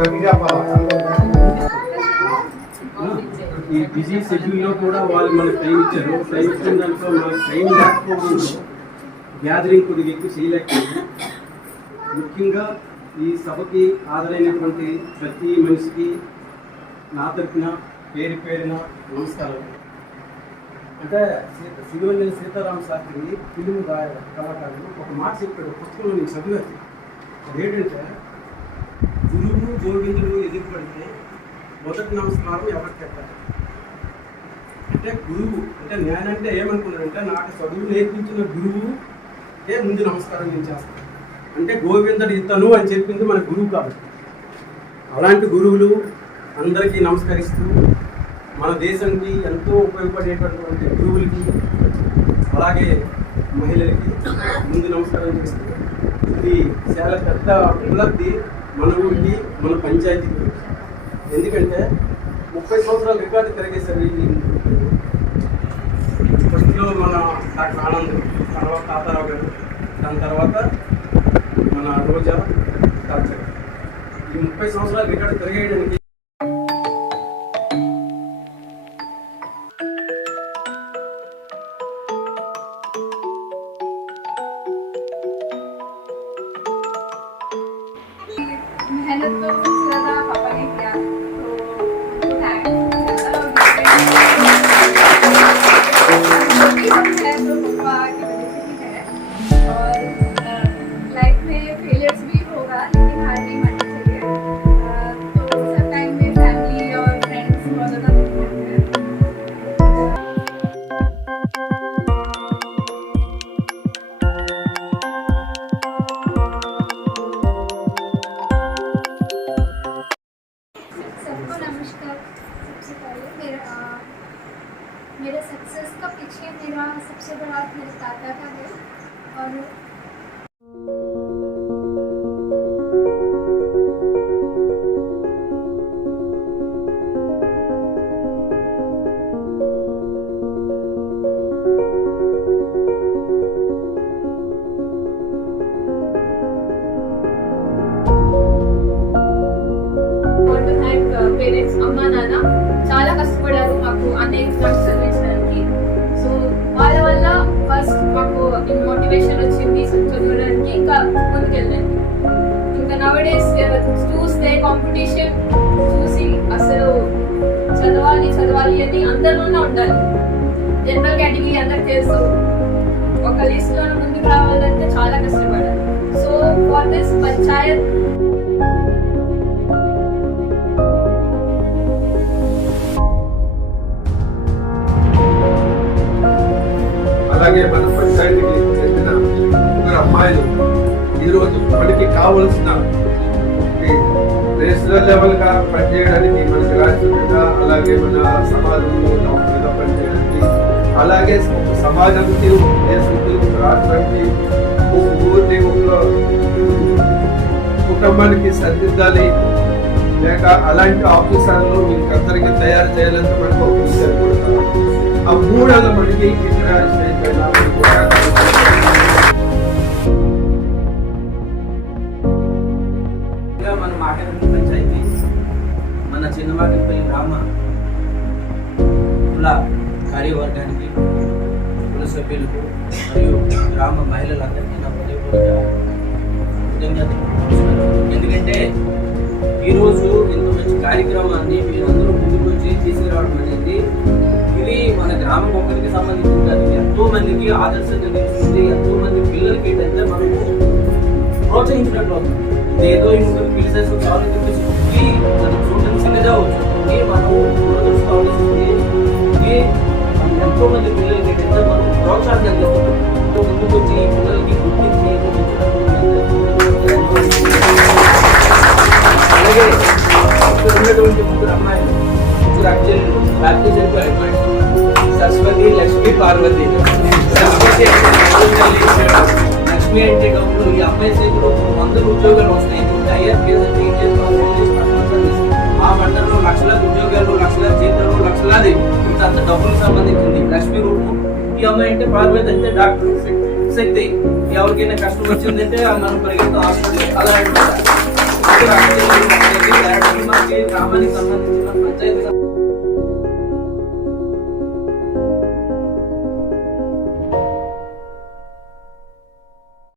ఈ బిజీ షెడ్యూల్లో కూడా వాళ్ళు మనకు టైం ఇచ్చారు. టైం ఇచ్చిన దాంట్లో మనకు టైం లేకపోవడంలో గ్యాదరింగ్ కొద్దిగా ఎక్కువ చేయలేకపోయింది. ముఖ్యంగా ఈ సభకి హాజరైనటువంటి ప్రతి మనిషికి నా తరఫున పేరు పేరున నమస్కారం. అంటే సిరివెన్నెల సీతారామ శాస్త్రి ఫిలిం కళాకారులు ఒక మాట చెప్పాడు, పుస్తకంలో నేను చదివాను. అదేంటంటే గురువు గోవిందుడు ఎదురుపడితే మొదటి నమస్కారం ఎవరికి పెట్టాలి అంటే గురువు. అంటే నేనంటే ఏమనుకున్నానంటే నాకు చదువు నేర్పించిన గురువుకే ముందు నమస్కారం నేను చేస్తాను. అంటే గోవిందుడు ఇతను అని చెప్పింది మన గురువు కాబట్టి అలాంటి గురువులు అందరికీ నమస్కరిస్తూ మన దేశానికి ఎంతో ఉపయోగపడేటటువంటి గురువులకి అలాగే మహిళలకి ముందు నమస్కారం చేస్తూ ఇది చాలా పెద్ద ఉపలబ్ధి మన ఊరికి మన పంచాయతీకి. ఎందుకంటే 30 సంవత్సరాల రికార్డు తిరిగేశారు. ఫస్ట్లో మన డాక్టర్ ఆనంద్, తర్వాత తాతారావు గారు, దాని తర్వాత మన రోజా డాక్టర్. ఈ 30 సంవత్సరాల రికార్డు తిరగేయడానికి मेहनत तो ज़्यादा पापा ने किया, तो थैंक्स है तो पापा की वजह से ही है। और लाइफ में फेलियर्स भी होगा लेकिन हार नहीं माननी चाहिए। तो सब टाइम में फैमिली और फ्रेंड्स बहुत ज़्यादा सपोर्ट है। सबको नमस्कार। सबसे पहले मेरे सक्सेस का पीछे मेरा सबसे बड़ा हाथ मेरे दादा का है। और పేరెంట్స్ అమ్మా నాన్న చాలా కష్టపడారు మాకు అన్ని ఎగ్జామ్స్ చదివించడానికి. సో వాళ్ళ వల్ల ఫస్ట్ మాకు మోటివేషన్ వచ్చింది చదవడానికి, ఇంకా ముందుకెళ్ళండి. ఇంకా నవడేస్ చూస్తే కాంపిటీషన్ చూసి అసలు చదవాలి అని అందరిలోనే ఉండాలి. జనరల్ కేటగిరీ అందరికి తెలుసు, ఒక లిస్ట్లో ముందుకు రావాలంటే చాలా కష్టపడాలి. సో ఫర్ దిస్ పంచాయత్ అలాగే మన పంచాయతీకి చెందిన ముగ్గురు అమ్మాయిలు ఈరోజు మనకి కావలసిన నేషనల్ లెవెల్ గా పనిచేయడానికి, మనకి రాష్ట్రంగా అలాగే మన సమాజంలో పనిచేయడానికి, అలాగే సమాజానికి, దేశానికి, రాష్ట్రానికి, ఊరిని, కుటుంబానికి సరిదిద్దాలి, లేక అలాంటి ఆఫీసర్లు మీకు అందరికీ తయారు చేయాలని మనకు ఒక విషయం కొడతారు. ఆ 3 ఏళ్ళ మనకి మన మాకేపల్లి పంచాయతీ, మన చిన్న మాకేపల్లి గ్రామ కుల కార్యవర్గానికి, కుల సభ్యులకు మరియు గ్రామ మహిళలందరికీ నా హృదయపూర్వక కృతజ్ఞతలు. ఎందుకంటే ఈరోజు ఇంత మంచి కార్యక్రమాన్ని మీరందరూ ముందుకు వచ్చి తీసుకురావడం అనేది ఇది మన గ్రామం ఒక్కరికి సంబంధించింది, ఎంతో మందికి ఆదర్శంగా నిలుస్తుంది. ఎంతో మంది పిల్లలకి ఏంటంటే మనము ప్రోత్సహించినట్లు అవుతుంది. ఏదో ఇంకొకరు పిలిచేసి చాలు చెప్పేసి మనం చూడడం చిన్నగా వచ్చి మనం దురదృష్టం ఎంతో మంది పిల్లలకి ఏంటంటే మనం ప్రోత్సాహం అందిస్తున్నాం. ముందుకు వచ్చి ఈ పిల్లలకి గుర్తించి అలాగే ఇక్కడ ఉన్నటువంటి ముగ్గురు అమ్మాయిలు, ముగ్గురు అక్షరులు బ్యాప్టిజం సరస్వతి, లక్ష్మి, పార్వతి. సరస్వతి లక్ష్మి అంటే డబ్బులు. ఈ అమ్మాయి సైకిల్ 100 ఉద్యోగాలు వస్తాయి. ఆ మండలంలో లక్షలాది ఉద్యోగాలు, లక్షలాది జీతాలు, లక్షలాది అంత డబ్బులకు సంబంధించింది లక్ష్మి రూపం. ఈ అమ్మాయి అంటే పార్వతి అంటే డాక్టర్ శక్తి. ఎవరికైనా కష్టం వచ్చిందంటే మనం పరిగెత్తాం హాస్పిటల్. అలా గ్రామానికి సంబంధించిన పంచాయతీ